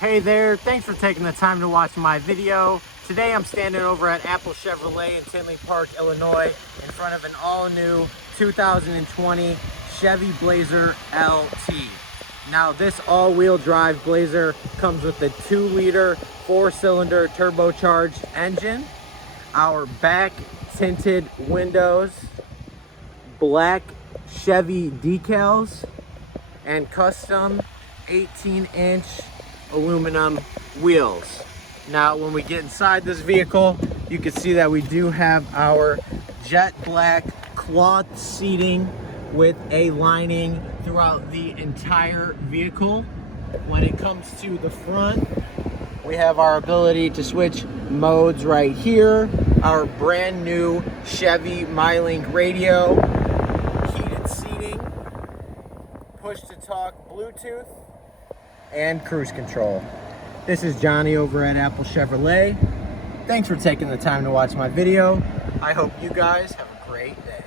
Hey there, thanks for taking the time to watch my video. Today I'm standing over at Apple Chevrolet in Tinley Park, Illinois, in front of an all-new 2020 Chevy Blazer LT. Now this all-wheel drive Blazer comes with a 2-liter 4-cylinder turbocharged engine, our back tinted windows, black Chevy decals, and custom 18-inch aluminum wheels. Now when we get inside this vehicle, you can see that we do have our jet black cloth seating with a lining throughout the entire vehicle. When it comes to the front, we have our ability to switch modes right here, our brand new Chevy MyLink radio, heated seating, push to talk Bluetooth, and cruise control. This is Johnny over at Apple Chevrolet. Thanks for taking the time to watch my video. I hope you guys have a great day.